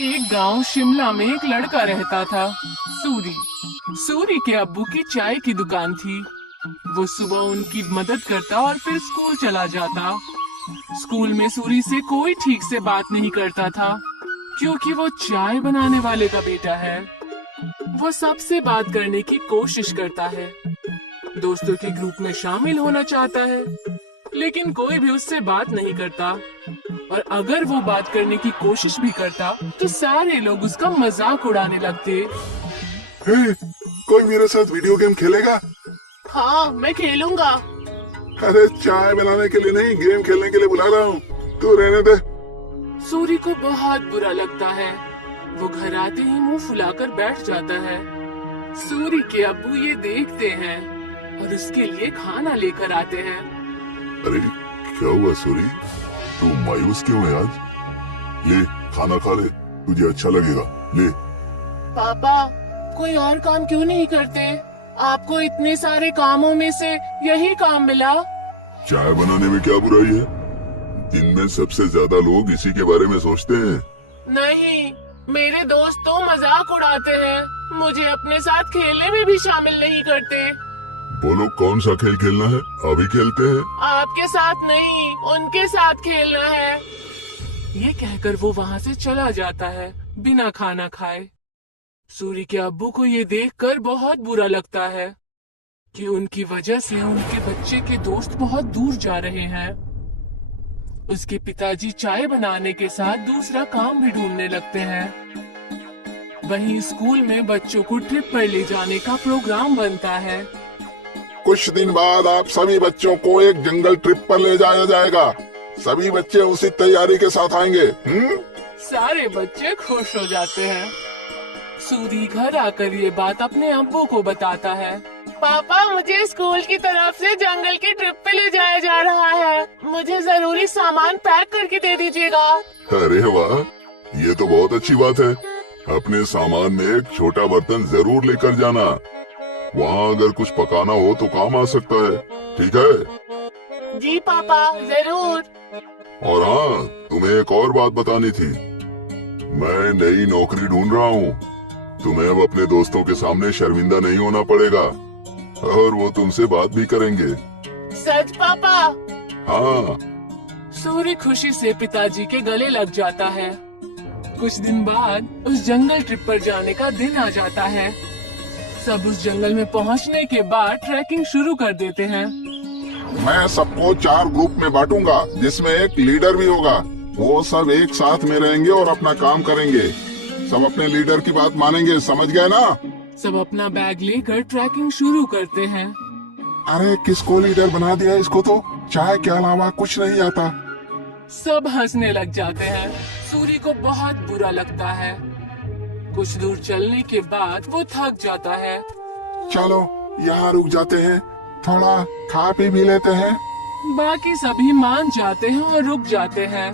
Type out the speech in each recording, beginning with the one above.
एक गांव शिमला में एक लड़का रहता था, सूरी। सूरी के अब्बू की चाय की दुकान थी। वो सुबह उनकी मदद करता और फिर स्कूल चला जाता। स्कूल में सूरी से कोई ठीक से बात नहीं करता था, क्योंकि वो चाय बनाने वाले का बेटा है। वो सबसे बात करने की कोशिश करता है, दोस्तों के ग्रुप में शामिल होना चाहता है, लेकिन कोई भी उससे बात नहीं करता। और अगर वो बात करने की कोशिश भी करता तो सारे लोग उसका मजाक उड़ाने लगते। हे, कोई मेरे साथ वीडियो गेम खेलेगा? हाँ, मैं खेलूंगा। अरे चाय बनाने के लिए नहीं, गेम खेलने के लिए बुला रहा हूँ। तू रहने दे। सूरी को बहुत बुरा लगता है। वो घर आते ही मुंह फुलाकर बैठ जाता है। सूरी के अब्बू ये देखते हैं और उसके लिए खाना लेकर आते हैं। अरे क्या हुआ सूरी, तू मायूस क्यों है आज? ले खाना खा ले, तुझे अच्छा लगेगा। ले। पापा, कोई और काम क्यों नहीं करते? आपको इतने सारे कामों में से यही काम मिला। चाय बनाने में क्या बुराई है? दिन में सबसे ज्यादा लोग इसी के बारे में सोचते हैं। नहीं, मेरे दोस्त तो मजाक उड़ाते हैं, मुझे अपने साथ खेलने में भी शामिल नहीं करते। बोलो कौन सा खेल खेलना है, अभी खेलते हैं। आपके साथ नहीं, उनके साथ खेलना है। ये कहकर वो वहाँ से चला जाता है बिना खाना खाए। सूरी के अब्बू को ये देखकर बहुत बुरा लगता है कि उनकी वजह से उनके बच्चे के दोस्त बहुत दूर जा रहे हैं। उसके पिताजी चाय बनाने के साथ दूसरा काम भी ढूंढने लगते हैं। वहीं स्कूल में बच्चों को ट्रिप पर ले जाने का प्रोग्राम बनता है। कुछ दिन बाद आप सभी बच्चों को एक जंगल ट्रिप पर ले जाया जाएगा। सभी बच्चे उसी तैयारी के साथ आएंगे। सारे बच्चे खुश हो जाते हैं। सूरी घर आकर ये बात अपने अब्बू को बताता है। पापा, मुझे स्कूल की तरफ से जंगल की ट्रिप पे ले जाया जा रहा है। मुझे जरूरी सामान पैक करके दे दीजिएगा। अरे वाह, ये तो बहुत अच्छी बात है। अपने सामान में एक छोटा बर्तन जरूर लेकर जाना। वहाँ अगर कुछ पकाना हो तो काम आ सकता है। ठीक है? जी पापा, जरूर। और हाँ, तुम्हें एक और बात बतानी थी। मैं नई नौकरी ढूंढ रहा हूँ। तुम्हें अब अपने दोस्तों के सामने शर्मिंदा नहीं होना पड़ेगा और वो तुमसे बात भी करेंगे। सच पापा? हाँ। सूरी खुशी से पिताजी के गले लग जाता है। कुछ दिन बाद उस जंगल ट्रिप पर जाने का दिन आ जाता है। सब उस जंगल में पहुंचने के बाद ट्रैकिंग शुरू कर देते हैं। मैं सबको 4 ग्रुप में बांटूंगा, जिसमें एक लीडर भी होगा। वो सब एक साथ में रहेंगे और अपना काम करेंगे। सब अपने लीडर की बात मानेंगे, समझ गए ना? सब अपना बैग लेकर ट्रैकिंग शुरू करते हैं। अरे किसको लीडर बना दिया? इसको तो चाय के अलावा कुछ नहीं आता। सब हंसने लग जाते हैं। सूरी को बहुत बुरा लगता है। कुछ दूर चलने के बाद वो थक जाता है। चलो यहाँ रुक जाते हैं, थोड़ा खा पी भी लेते हैं। बाकी सभी मान जाते हैं और रुक जाते हैं।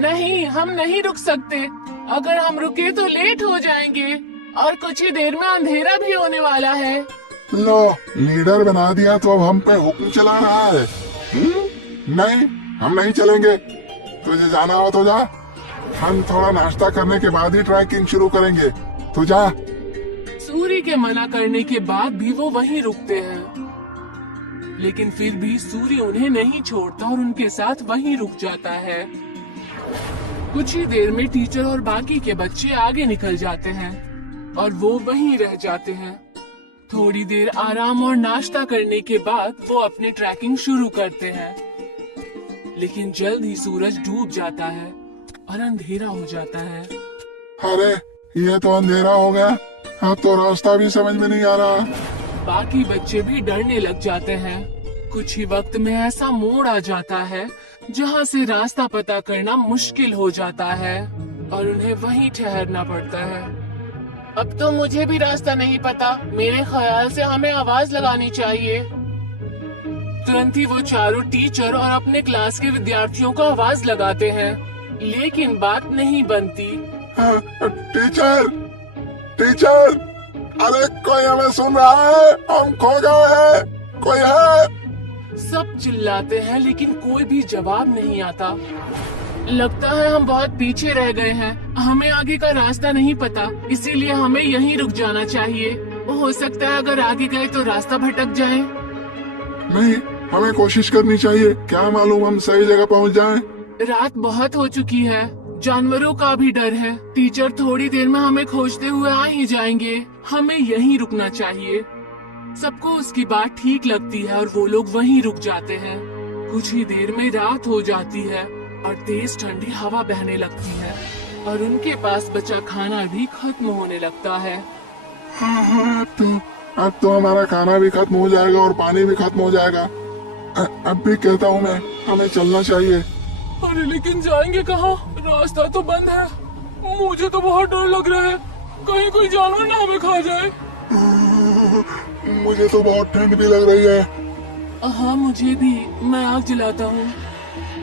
नहीं, हम नहीं रुक सकते। अगर हम रुके तो लेट हो जाएंगे और कुछ ही देर में अंधेरा भी होने वाला है। लो, लीडर बना दिया तो अब हम पे हुक्म चला रहा है। नहीं, हम नहीं चलेंगे। तुझे जाना हो तो जा। हम थोड़ा नाश्ता करने के बाद ही ट्रैकिंग शुरू करेंगे। तू जा। सूरी के मना करने के बाद भी वो वहीं रुकते हैं, लेकिन फिर भी सूरी उन्हें नहीं छोड़ता और उनके साथ वहीं रुक जाता है। कुछ ही देर में टीचर और बाकी के बच्चे आगे निकल जाते हैं और वो वहीं रह जाते हैं। थोड़ी देर आराम और नाश्ता करने के बाद वो अपनी ट्रैकिंग शुरू करते हैं, लेकिन जल्द ही सूरज डूब जाता है और अंधेरा हो जाता है। अरे ये तो अंधेरा हो गया, अब तो रास्ता भी समझ में नहीं आ रहा। बाकी बच्चे भी डरने लग जाते हैं। कुछ ही वक्त में ऐसा मोड़ आ जाता है जहाँ से रास्ता पता करना मुश्किल हो जाता है और उन्हें वहीं ठहरना पड़ता है। अब तो मुझे भी रास्ता नहीं पता। मेरे ख्याल से हमें आवाज लगानी चाहिए। तुरंत ही वो चारों टीचर और अपने क्लास के विद्यार्थियों को आवाज लगाते हैं, लेकिन बात नहीं बनती। टीचर, टीचर, अरे कोई हमें सुन रहा है? हम खो गए हैं, कोई है? सब चिल्लाते हैं लेकिन कोई भी जवाब नहीं आता। लगता है हम बहुत पीछे रह गए हैं। हमें आगे का रास्ता नहीं पता, इसीलिए हमें यहीं रुक जाना चाहिए। हो सकता है अगर आगे गए तो रास्ता भटक जाए। नहीं, हमें कोशिश करनी चाहिए, क्या मालूम हम सही जगह पहुंच जाएं। रात बहुत हो चुकी है, जानवरों का भी डर है। टीचर थोड़ी देर में हमें खोजते हुए आ ही जाएंगे। हमें यहीं रुकना चाहिए। सबको उसकी बात ठीक लगती है और वो लोग वहीं रुक जाते हैं। कुछ ही देर में रात हो जाती है और तेज ठंडी हवा बहने लगती है और उनके पास बचा खाना भी खत्म होने लगता है। हाँ, अब तो हमारा खाना भी खत्म हो जाएगा और पानी भी खत्म हो जाएगा। अब भी कहता हूँ मैं, हमें चलना चाहिए। अरे लेकिन जाएंगे कहाँ? रास्ता तो बंद है। मुझे तो बहुत डर लग रहा है, कहीं कोई जानवर ना हमें खा जाए। मुझे तो बहुत ठंड भी लग रही है। हाँ मुझे भी। मैं आग जलाता हूँ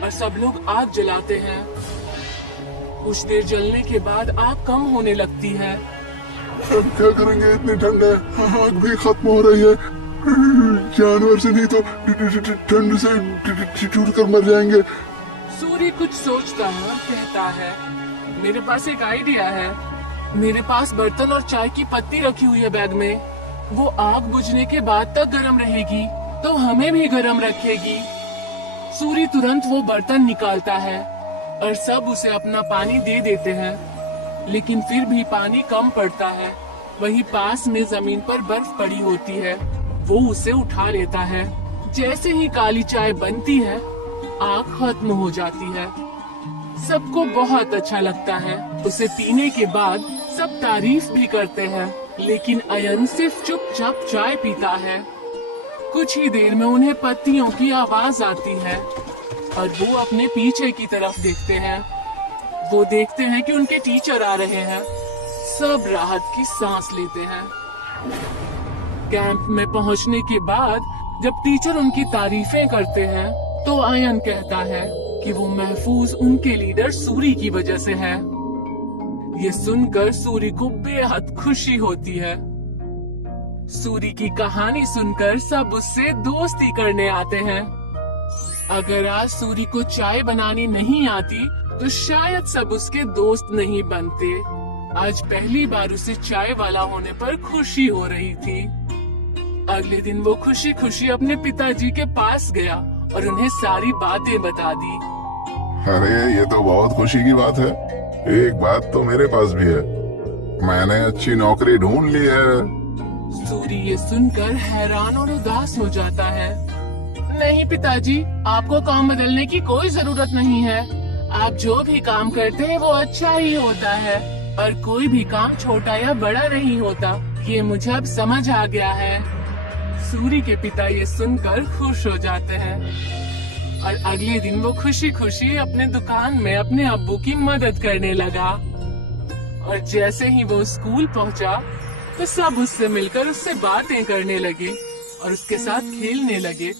और सब लोग आग जलाते हैं। कुछ देर जलने के बाद आग कम होने लगती है। अब क्या करेंगे, इतनी ठंड है, आग भी खत्म हो रही है। जानवर से नहीं तो ठंड से छूट कर मर जाएंगे। सूर्य कुछ सोचता है और कहता है, मेरे पास एक आइडिया है। मेरे पास बर्तन और चाय की पत्ती रखी हुई है बैग में। वो आग बुझने के बाद तक गर्म रहेगी तो हमें भी गर्म रखेगी। सूर्य तुरंत वो बर्तन निकालता है और सब उसे अपना पानी दे देते हैं, लेकिन फिर भी पानी कम पड़ता है। वहीं पास में जमीन पर बर्फ पड़ी होती है, वो उसे उठा लेता है। जैसे ही काली चाय बनती है, आग खत्म हो जाती है। सबको बहुत अच्छा लगता है। उसे पीने के बाद सब तारीफ भी करते हैं, लेकिन अयन सिर्फ चुपचाप चाय पीता है। कुछ ही देर में उन्हें पत्तियों की आवाज आती है और वो अपने पीछे की तरफ देखते हैं। वो देखते हैं कि उनके टीचर आ रहे हैं। सब राहत की सांस लेते हैं। कैंप में पहुंचने के बाद जब टीचर उनकी तारीफें करते हैं तो अयन कहता है कि वो महफूज उनके लीडर सूरी की वजह से है। ये सुनकर सूरी को बेहद खुशी होती है। सूरी की कहानी सुनकर सब उससे दोस्ती करने आते हैं। अगर आज सूरी को चाय बनानी नहीं आती तो शायद सब उसके दोस्त नहीं बनते। आज पहली बार उसे चाय वाला होने पर खुशी हो रही थी। अगले दिन वो खुशी खुशी अपने पिताजी के पास गया और उन्हें सारी बातें बता दी। अरे ये तो बहुत खुशी की बात है। एक बात तो मेरे पास भी है, मैंने अच्छी नौकरी ढूंढ ली है। सूरी ये सुनकर हैरान और उदास हो जाता है। नहीं पिताजी, आपको काम बदलने की कोई जरूरत नहीं है। आप जो भी काम करते हैं वो अच्छा ही होता है और कोई भी काम छोटा या बड़ा नहीं होता। ये मुझे अब समझ आ गया है। सूरी के पिता ये सुनकर खुश हो जाते हैं और अगले दिन वो खुशी खुशी अपने दुकान में अपने अब्बू की मदद करने लगा। और जैसे ही वो स्कूल पहुंचा तो सब उससे मिलकर उससे बातें करने लगे और उसके साथ खेलने लगे।